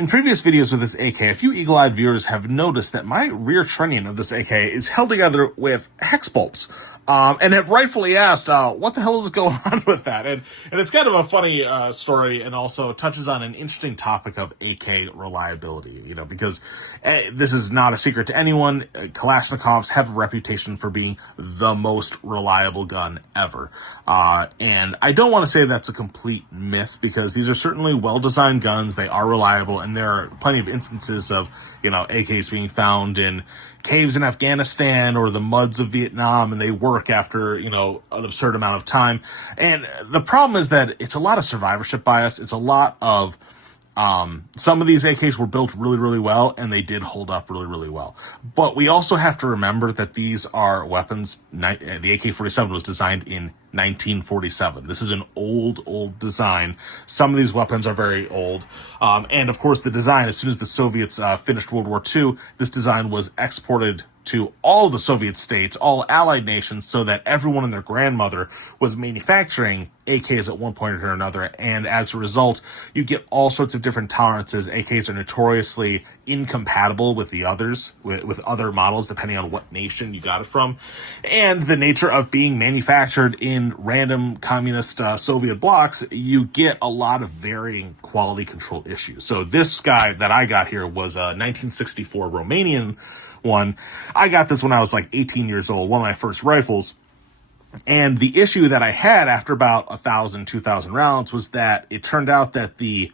In previous videos with this AK, a few eagle-eyed viewers have noticed that my rear trunnion of this AK is held together with hex bolts. And have rightfully asked, what the hell is going on with that? And it's kind of a funny story, and also touches on an interesting topic of AK reliability, because this is not a secret to anyone. Kalashnikovs have a reputation for being the most reliable gun ever. And I don't want to say that's a complete myth, because these are certainly well-designed guns. They are reliable, and there are plenty of instances of, AKs being found in caves in Afghanistan or the muds of Vietnam, and they work after, an absurd amount of time. And the problem is that it's a lot of survivorship bias. It's a lot of, some of these AKs were built really, really well, and they did hold up really, really well. But we also have to remember that these are weapons. The AK-47 was designed in 1947. This is an old design. Some of these weapons are very old. And of course, the design, as soon as the Soviets finished World War II, this design was exported to all of the Soviet states, all allied nations, so that everyone and their grandmother was manufacturing AKs at one point or another. And as a result, you get all sorts of different tolerances. AKs are notoriously incompatible with the others, with other models, depending on what nation you got it from. And the nature of being manufactured in random communist Soviet blocks, you get a lot of varying quality control issues. So this guy that I got here was a 1964 Romanian one. I got this when I was like 18 years old, one of my first rifles. And the issue that I had after about 1,000, 2,000 rounds was that it turned out that the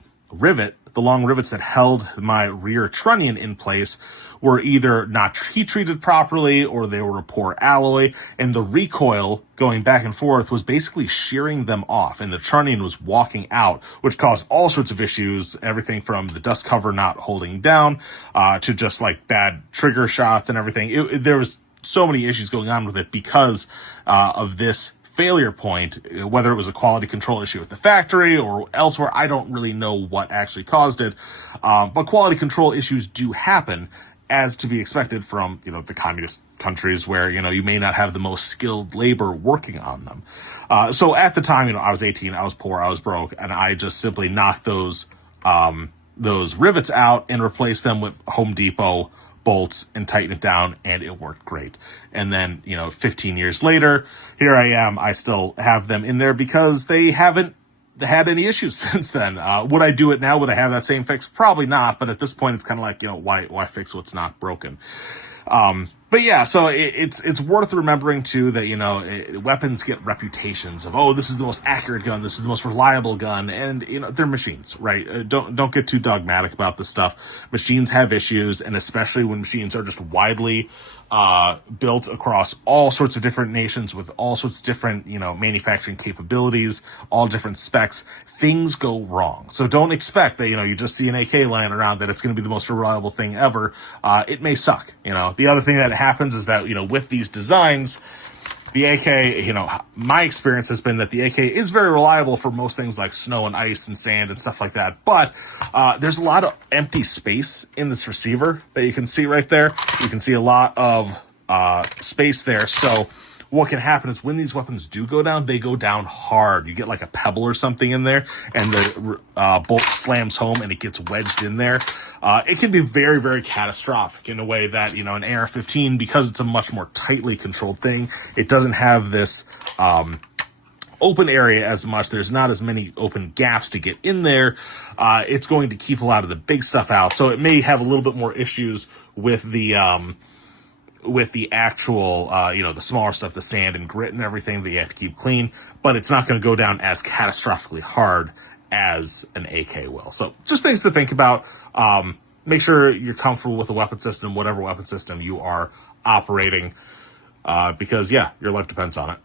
long rivets that held my rear trunnion in place were either not heat treated properly, or they were a poor alloy, and the recoil going back and forth was basically shearing them off, and the trunnion was walking out, which caused all sorts of issues, everything from the dust cover not holding down, to just like bad trigger shots and everything. There was so many issues going on with it because of this failure point. Whether it was a quality control issue at the factory or elsewhere, I don't really know what actually caused it. But quality control issues do happen, as to be expected from, the communist countries where, you may not have the most skilled labor working on them. So at the time, I was 18, I was poor, I was broke, and I just simply knocked those rivets out and replaced them with Home Depot bolts and tighten it down, and it worked great. And then, 15 years later, here I am. I still have them in there because they haven't had any issues since then. Would I do it now? Would I have that same fix? Probably not. But at this point, it's kind of like, why fix what's not broken? But yeah, so it's worth remembering too that, weapons get reputations of, oh, this is the most accurate gun, this is the most reliable gun, and, they're machines, right? Don't get too dogmatic about this stuff. Machines have issues, and especially when machines are just widely built across all sorts of different nations with all sorts of different, manufacturing capabilities, all different specs, things go wrong. So don't expect that, you just see an AK lying around that it's going to be the most reliable thing ever. It may suck, The other thing that happens is that, with these designs, the AK, my experience has been that the AK is very reliable for most things like snow and ice and sand and stuff like that. But there's a lot of empty space in this receiver that you can see right there. You can see a lot of space there. So what can happen is when these weapons do go down, they go down hard. You get like a pebble or something in there, and the bolt slams home and it gets wedged in there. It can be very, very catastrophic in a way that, an AR-15, because it's a much more tightly controlled thing, it doesn't have this open area as much. There's not as many open gaps to get in there. It's going to keep a lot of the big stuff out. So it may have a little bit more issues with the actual, the smaller stuff, the sand and grit and everything that you have to keep clean, but it's not going to go down as catastrophically hard as an AK will. So just things to think about. Make sure you're comfortable with the weapon system, whatever weapon system you are operating, because, yeah, your life depends on it.